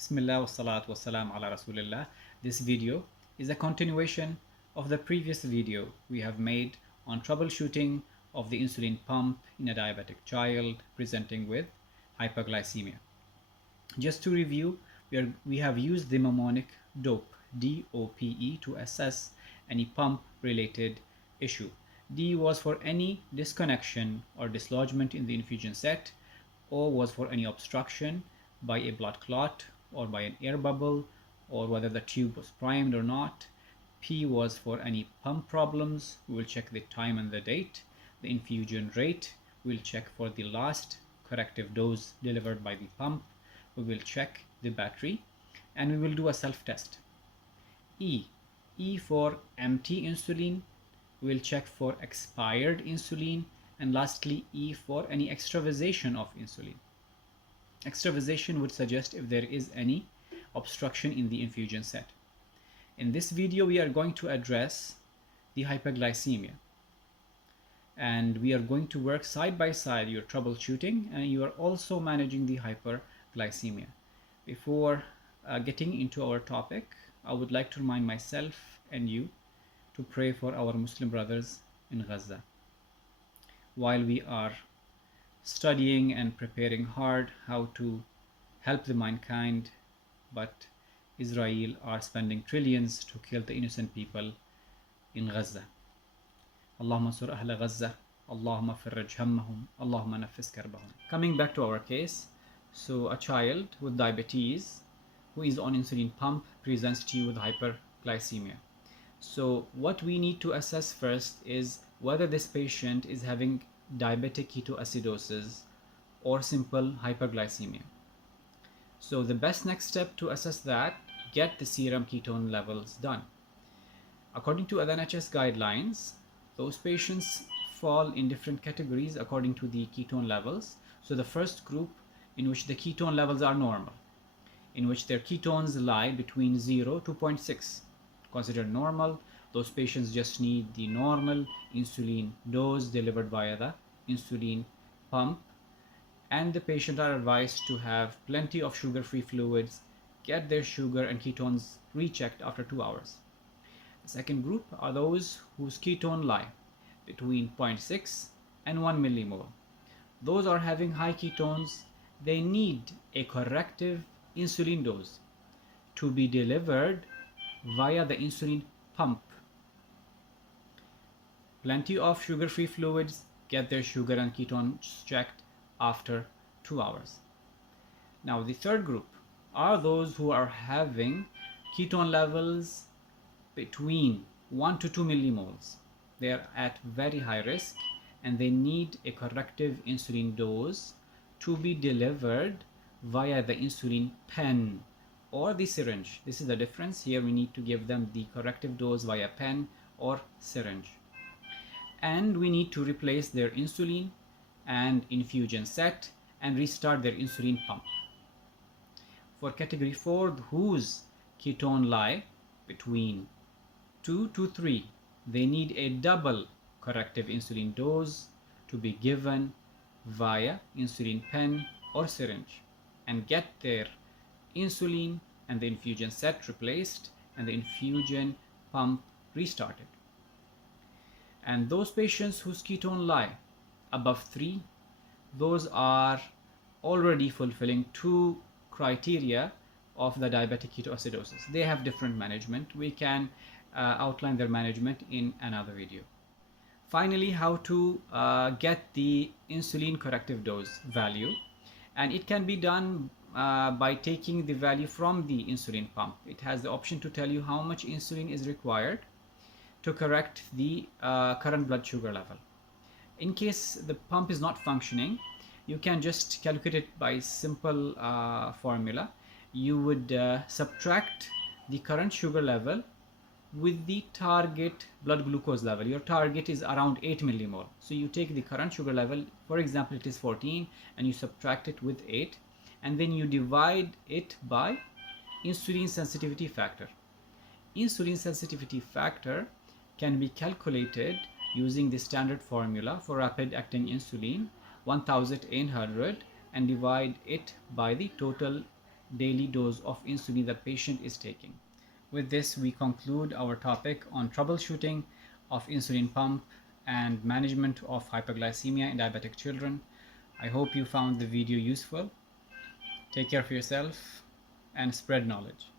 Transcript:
Bismillah wa salatu wa salam ala Rasulillah. This video is a continuation of the previous video we have made on troubleshooting of the insulin pump in a diabetic child presenting with hyperglycemia. Just to review, we have used the mnemonic DOPE, D-O-P-E, to assess any pump related issue. D was for any disconnection or dislodgement in the infusion set. O was for any obstruction by a blood clot or by an air bubble, or whether the tube was primed or not. P was for any pump problems. We will check the time and the date. The infusion rate, we will check for the last corrective dose delivered by the pump. We will check the battery, and we will do a self-test. E for empty insulin. We will check for expired insulin, and lastly E for any extravasation of insulin. Extravasation would suggest if there is any obstruction in the infusion set. In this video we are going to address the hyperglycemia, and we are going to work side by side your troubleshooting, and you are also managing the hyperglycemia. Before getting into our topic, I would like to remind myself and you to pray for our Muslim brothers in Gaza. While we are studying and preparing hard how to help the mankind, but Israel are spending trillions to kill the innocent people in Gaza. Allahumma sur ahla Gaza, Allahumma farraj hammahum, Allahumma nafis karbahum. Coming back to our case, so a child with diabetes who is on insulin pump presents to you with hyperglycemia. So what we need to assess first is whether this patient is having diabetic ketoacidosis or simple hyperglycemia. So the best next step to assess that, get the serum ketone levels done. According to other NHS guidelines, those patients fall in different categories according to the ketone levels. So the first group, in which the ketone levels are normal, in which their ketones lie between 0 to 0.6, considered normal. Those patients just need the normal insulin dose delivered via the insulin pump, and the patient are advised to have plenty of sugar-free fluids, get their sugar and ketones rechecked after 2 hours. The second group are those whose ketone lie between 0.6 and 1 millimole. Those are having high ketones. They need a corrective insulin dose to be delivered via the insulin pump. Plenty of sugar-free fluids, get their sugar and ketones checked after 2 hours. Now the third group are those who are having ketone levels between 1 to 2 millimoles. They are at very high risk, and they need a corrective insulin dose to be delivered via the insulin pen or the syringe. This is the difference. Here we need to give them the corrective dose via pen or syringe. And we need to replace their insulin and infusion set and restart their insulin pump. For category 4, whose ketone lie between 2 to 3, they need a double corrective insulin dose to be given via insulin pen or syringe, and get their insulin and the infusion set replaced and the infusion pump restarted. And those patients whose ketone lie above 3, those are already fulfilling 2 criteria of the diabetic ketoacidosis. They have different management. We can outline their management in another video. Finally, how to get the insulin corrective dose value, and it can be done by taking the value from the insulin pump. It has the option to tell you how much insulin is required to correct the current blood sugar level. In case the pump is not functioning, you can just calculate it by simple formula. You would subtract the current sugar level with the target blood glucose level. Your target is around 8 millimole. So you take the current sugar level, for example it is 14, and you subtract it with 8, and then you divide it by insulin sensitivity factor. Insulin sensitivity factor can be calculated using the standard formula for rapid acting insulin, 1800, and divide it by the total daily dose of insulin the patient is taking. With this, we conclude our topic on troubleshooting of insulin pump and management of hyperglycemia in diabetic children. I hope you found the video useful. Take care of yourself and spread knowledge.